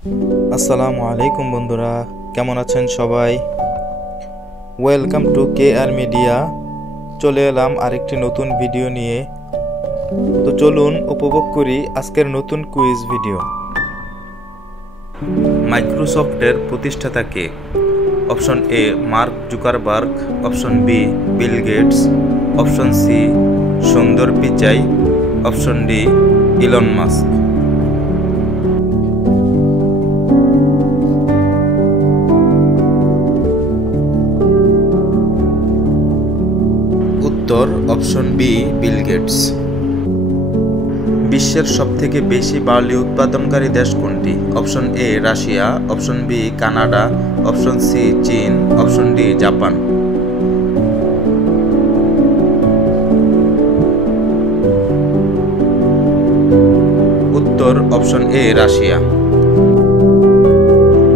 আসসালামু আলাইকুম বন্ধুরা, কেমন আছেন সবাই? Welcome to KR media. চলে এলাম আরেকটি নতুন ভিডিও নিয়ে। তো চলুন উপভোগ করি আজকের নতুন কুইজ ভিডিও। মাইক্রোসফটের প্রতিষ্ঠাতা কে? Option A Mark Zuckerberg, option B Bill Gates, option C Sundar Pichai, option D Elon Musk. উত্তর অপশন বি বিল গেটস। বিশ্বের সবথেকে বেশি বার্লি উৎপাদনকারী দেশ কোনটি? Option A Russia, option B Canada, option C চীন, অপশন ডি জাপান। উত্তর অপশন এ রাশিয়া।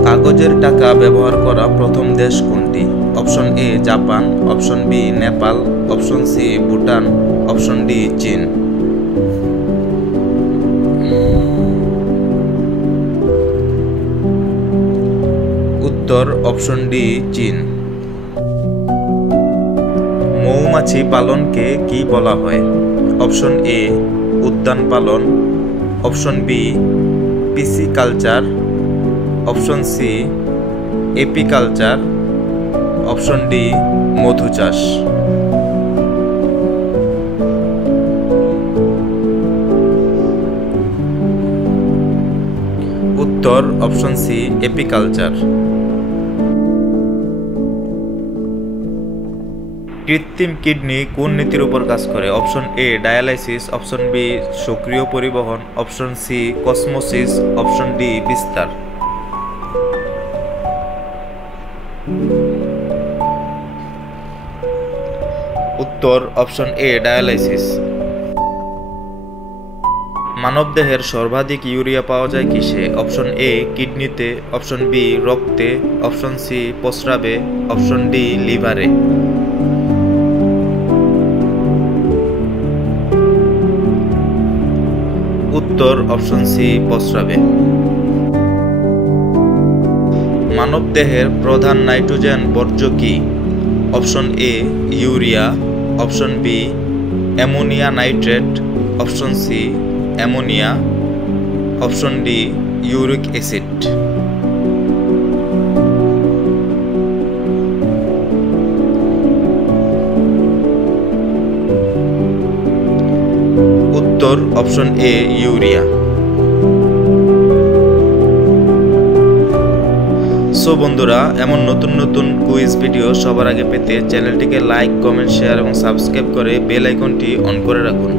কাগজের টাকা ব্যবহার করা প্রথম দেশ কোনটি? Option A Japan, option B Nepal, option C Bhutan, option D চীন। উত্তর অপশন ডি চীন। মৌমাছি পালনকে কি বলা হয়? অপশন এ উদ্যান পালন, option B pisciculture, option C apiculture, option D মধু চাষ। উত্তর অপশন সি এপিকালচার। কৃত্রিম কিডনি কোন নীতির উপর কাজ করে? Option A dialysis, option B সক্রিয় পরিবহন, option C osmosis, option D বিস্তার। উত্তর অপশন এ ডায়ালাইসিস। মানবদেহের সর্বাধিক ইউরিয়া পাওয়া যায় কিসে? অপশন এ কিডনিতে, অপশন বি রক্তে, অপশন সি প্রস্রাবে, অপশন ডি লিভারে। উত্তর অপশন সি প্রস্রাবে। মানবদেহের প্রধান নাইট্রোজেন বর্জ্য কি? Option A urea, option B ammonia nitrate, option C ammonia, option D uric acid. উত্তর অপশন এ ইউরিয়া। সো বন্ধুরা, এমন নতুন নতুন কুইজ ভিডিও সবার আগে পেতে চ্যানেলটিকে লাইক, কমেন্ট, শেয়ার এবং সাবস্ক্রাইব করে বেল আইকনটি অন করে রাখুন।